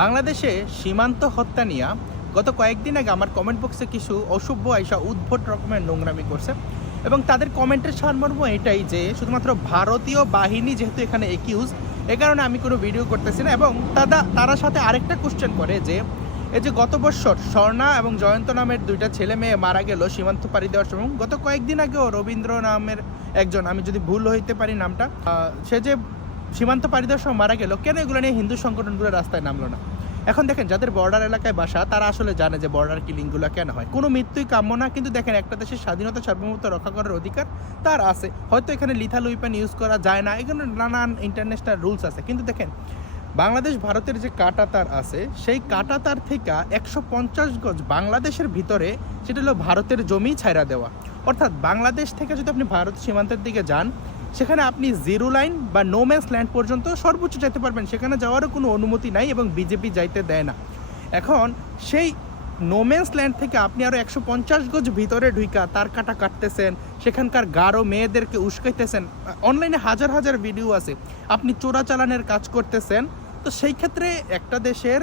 বাংলাদেশে সীমান্ত হত্যা নিয়ে গত কয়েকদিন আগে আমার কমেন্ট বক্সে কিছু অসভ্য আইসা উদ্ভট রকমের নোংরামি করছে এবং তাদের কমেন্টের সারমর্ম এটাই যে শুধুমাত্র ভারতীয় বাহিনী যেহেতু এখানে একিউজ, এ কারণে আমি কোনো ভিডিও করতেছি না। এবং তারা সাথে আরেকটা কোশ্চেন করে যে এই যে গত বছর স্বর্ণা এবং জয়ন্ত নামের দুইটা ছেলে মেয়ে মারা গেল সীমান্ত পাড়ি দেওয়ার সময়, গত কয়েকদিন আগেও রবীন্দ্র নামের একজন, আমি যদি ভুল হইতে পারি নামটা, সে যে সীমান্ত পাড়ি দেওয়ার সময় মারা গেল, কেন এগুলো নিয়ে হিন্দু সংগঠনগুলো রাস্তায় নামলো না? এখন দেখেন, যাদের বর্ডার এলাকায় বাসা তারা আসলে জানে যে বর্ডার কিলিংগুলো কেন হয়। কোনো মৃত্যুই কাম্য না, কিন্তু দেখেন একটা দেশের স্বাধীনতা সার্বভৌমত্ব রক্ষা করার অধিকার তার আছে। হয়তো এখানে লিথাল উইপেন ইউজ করা যায় না, এখানে নানান ইন্টারন্যাশনাল রুলস আছে, কিন্তু দেখেন বাংলাদেশ ভারতের যে কাঁটাতার আছে সেই কাঁটাতার থেকে 150 গজ বাংলাদেশের ভিতরে সেটা হলো ভারতের জমি ছাইরা দেওয়া। অর্থাৎ বাংলাদেশ থেকে যদি আপনি ভারত সীমান্তের দিকে যান, সেখানে আপনি জিরো লাইন বা নো ম্যান্স ল্যান্ড পর্যন্ত সর্বোচ্চ যেতে পারবেন, সেখানে যাওয়ারও কোনো অনুমতি নাই এবং বিজেপি যাইতে দেয় না। এখন সেই নো ম্যান্স ল্যান্ড থেকে আপনি আরও 150 গজ ভিতরে ঢুইকা তার কাটা কাটতেছেন, সেখানকার গাঢ় মেয়েদেরকে উস্কাইতেছেন। অনলাইনে হাজার হাজার ভিডিও আছে, আপনি চোরাচালানের কাজ করতেছেন। তো সেই ক্ষেত্রে একটা দেশের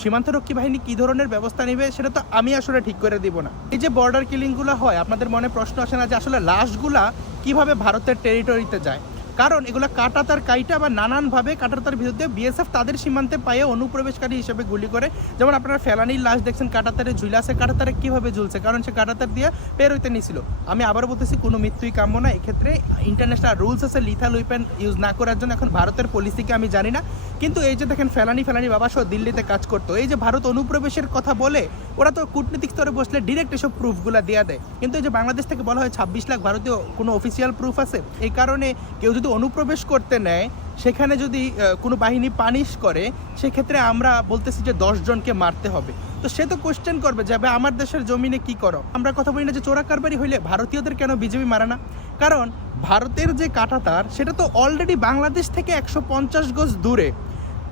সীমান্তরক্ষী বাহিনী কী ধরনের ব্যবস্থা নেবে সেটা তো আমি আসলে ঠিক করে দিব না। এই যে বর্ডার কিলিংগুলো হয়, আপনাদের মনে প্রশ্ন আসে না যে আসলে লাশগুলা কিভাবে ভারতের টেরিটরিতে যায়? কারণ এগুলো কাঁটাতার কাইটা বা নানানভাবে কাঁটাতার বিরুদ্ধে বিএসএফ তাদের সীমান্তে পায়ে অনুপ্রবেশকারী হিসেবে গুলি করে। যেমন আপনারা ফেলানির লাশ দেখছেন কাঁটাতারে ঝুলাছে, কাঁটাতারে কীভাবে ঝুলছে? কারণ সে কাঁটাতার দিয়ে পের হইতে নিয়েছিল। আমি আবারও বলতেছি, কোনো মৃত্যুই কাম্য না। এক্ষেত্রে ইন্টারন্যাশনাল রুলস আছে লিথাল উইপেন ইউজ না করার জন্য। এখন ভারতের পলিসিকে আমি জানি না, কিন্তু এই যে দেখেন ফেলানি বাবা সহ দিল্লিতে কাজ করতো, এই যে ভারত অনুপ্রবেশের কথা বলে, ওরা তো কূটনীতিক স্তরে বসলে ডিরেক্ট এসব প্রুফগুলো দেওয়া দেয়। কিন্তু এই যে বাংলাদেশ থেকে বলা হয় 26 লাখ ভারতীয়, কোনো অফিসিয়াল প্রুফ আছে? এই কারণে কেউ যদি অনুপ্রবেশ করতে নেয়, সেখানে যদি কোনো বাহিনী পানিশ করে, সেক্ষেত্রে আমরা বলতেছি যে 10 জনকে মারতে হবে। তো সে তো কোশ্চেন করবে যে আমার দেশের জমিনে কি করো? আমরা কথা বলি না যে চোরা কারবারি হইলে ভারতীয়দের কেন বিজেপি মারে না? কারণ ভারতের যে কাঁটাতার সেটা তো অলরেডি বাংলাদেশ থেকে 150 গজ দূরে।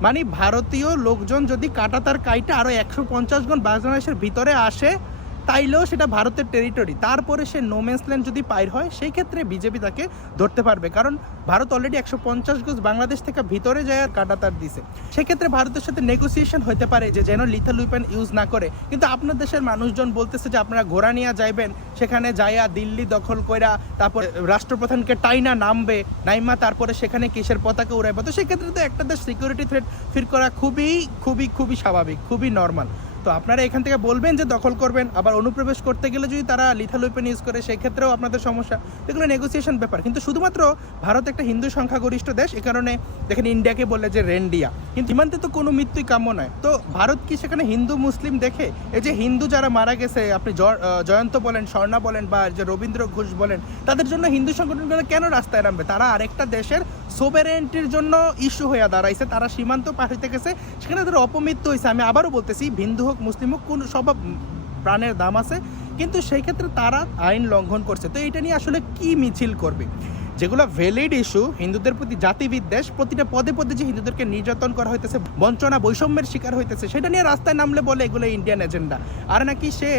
মানে ভারতীয় লোকজন যদি কাঁটাতার কাইটা আরও 150 গজ বাংলাদেশের ভিতরে আসে, তাইলেও সেটা ভারতের টেরিটরি। তারপরে সে নোম্যান্স ল্যান্ড যদি পার হয়, সেই ক্ষেত্রে বিজেপি তাকে ধরতে পারবে, কারণ ভারত অলরেডি 150 গজ বাংলাদেশ থেকে ভিতরে যায় আর কাঁটাতার দিছে। সেক্ষেত্রে ভারতের সাথে নেগোসিয়েশন হতে পারে যে যেন লিথাল উইপেন ইউজ না করে। কিন্তু আপনার দেশের মানুষজন বলতেছে যে আপনারা ঘোড়া নিয়ে যাইবেন, সেখানে যাইয়া দিল্লি দখল কইরা তারপর রাষ্ট্রপ্রধানকে টাইনা নামবে, নাইমা তারপরে সেখানে কিসের পতাকা উড়াইবে। তো সেক্ষেত্রে তো একটা দেশ সিকিউরিটি থ্রেট ফিল করা খুবই খুবই খুবই স্বাভাবিক, খুবই নর্মাল। তো আপনারা এখান থেকে বলবেন যে দখল করবেন, আবার অনুপ্রবেশ করতে গেলে যদি তারা লিথাল ওয়েপন ইউজ করে, সেক্ষেত্রেও আপনাদের সমস্যা। এগুলো নেগোসিয়েশন ব্যাপার। কিন্তু শুধুমাত্র ভারত একটা হিন্দু সংখ্যাগরিষ্ঠ দেশ, এ কারণে দেখেন ইন্ডিয়াকে বললে যে রেন্ডিয়া, কিন্তু সীমান্তে তো কোনো মৃত্যুই কাম্য নয়। তো ভারত কি সেখানে হিন্দু মুসলিম দেখে? এই যে হিন্দু যারা মারা গেছে, আপনি জয়ন্ত বলেন, স্বর্ণা বলেন, বা যে রবীন্দ্র ঘোষ বলেন, তাদের জন্য হিন্দু সংগঠনগুলো কেন রাস্তায় নামবে? তারা আরেকটা দেশের সোভেরেন্টির জন্য ইস্যু হয়ে দাঁড়াইছে, তারা সীমান্ত পার হইতে গেছে, সেখানে তাদের অপমৃত্যু হয়েছে। আমি আবারও বলতেছি, হিন্দু হোক মুসলিম হোক, কোন সব প্রাণের দাম আছে, কিন্তু সেই ক্ষেত্রে তারা আইন লঙ্ঘন করছে। তো এটা নিয়ে আসলে কি মিছিল করবে? যেগুলো ভ্যালিড ইস্যু, হিন্দুদের প্রতি জাতিবিদ্বেষ, প্রতিটা পদে পদে যে হিন্দুদেরকে নির্যাতন করা হইতেছে, বঞ্চনা বৈষম্যের শিকার হইতেছে, সেটা নিয়ে রাস্তায় নামলে বলে এগুলো ইন্ডিয়ান এজেন্ডা। আর নাকি সে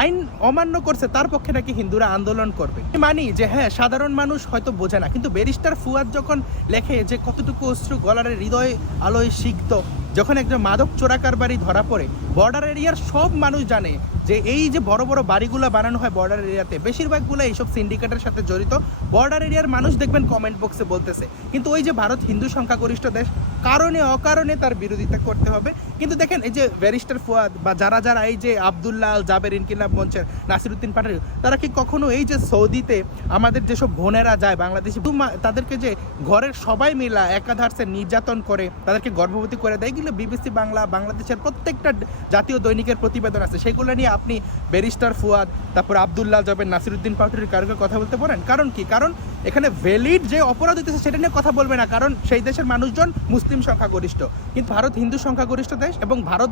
আইন অমান্য করছে, তার পক্ষে নাকি হিন্দুরা আন্দোলন করবে। মানি যে হ্যাঁ, সাধারণ মানুষ হয়তো বোঝে না, কিন্তু ব্যারিস্টার ফুয়াদ যখন লেখে যে কতটুকু অশ্রু গলার হৃদয় আলোয় সিক্ত, যখন একজন মাদক চোরা কারবারি ধরা পড়ে, বর্ডার এরিয়ার সব মানুষ জানে যে এই যে বড় বড় বাড়িগুলো বানানো হয় বর্ডার এরিয়াতে, বেশিরভাগগুলো এইসব সিন্ডিকেটের সাথে জড়িত। বর্ডার এরিয়ার মানুষ দেখবেন কমেন্ট বক্সে বলতেছে, কিন্তু ওই যে ভারত হিন্দু সংখ্যাগরিষ্ঠ দেশ, কারণে অকারণে তার বিরোধিতা করতে হবে। কিন্তু দেখেন এই যে ব্যারিস্টার ফুয়াদ বা যারা যারা এই যে আব্দুল্লাহ আল জাবের ইনকিলাব মঞ্চের নাসিরুদ্দিন পাটোয়ারি, তারা কি কখনো এই যে সৌদিতে আমাদের যেসব বোনেরা যায় বাংলাদেশি, তাদেরকে যে ঘরের সবাই মিলা একাধারে নির্যাতন করে, তাদেরকে গর্ভবতী করে দেয়, এগুলো বিবিসি বাংলা, বাংলাদেশের প্রত্যেকটা জাতীয় দৈনিকের প্রতিবেদন আছে, সেগুলো নিয়ে আপনি ব্যারিস্টার ফুয়াদ, তারপর আব্দুল্লাহ জাবের, নাসিরুদ্দিন পাটোয়ারির কারোকে কথা বলতে পারেন? কারণ কি? কারণ এখানে ভ্যালিড যে অপরাধ হইতেছে সেটা নিয়ে কথা বলবে না, কারণ সেই দেশের মানুষজন মুসলিম সংখ্যাগরিষ্ঠ। কিন্তু ভারত হিন্দু সংখ্যাগরিষ্ঠ দেশ এবং ভারত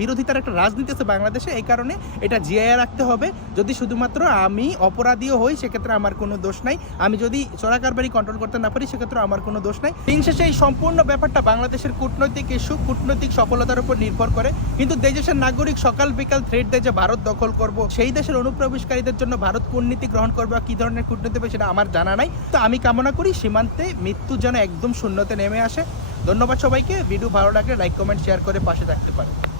বিরোধিতার একটা রাজনীতি আছে বাংলাদেশে। এই কারণে এটা জিআইয়ে রাখতে হবে। যদি শুধুমাত্র আমি অপরাধীও হই, সেক্ষেত্রে আমার কোনো দোষ নাই। আমি যদি চোরা কারবারি কন্ট্রোল করতে না পারি, সেক্ষেত্রে আমার কোনো দোষ নাই। দিন শেষে এই সম্পূর্ণ ব্যাপারটা বাংলাদেশের কূটনৈতিক ইস্যু, কূটনৈতিক সফলতার উপর নির্ভর করে। কিন্তু দেশের নাগরিক সকাল বিকাল থ্রেট দেয় যে ভারত দখল করব, সেই দেশের অনুপ্রবেশকারীদের জন্য ভারত কোন নীতি গ্রহণ করবে, কী ধরনের কূটনীতি হবে, সেটা আমার জানা নাই। তো আমি কামনা করি সীমান্তে মৃত্যু যেন একদম শূন্যতে নেমে আসে। ধন্যবাদ সবাইকে। ভিডিও ভালো লাগলে লাইক কমেন্ট শেয়ার করে পাশে থাকতে পারেন।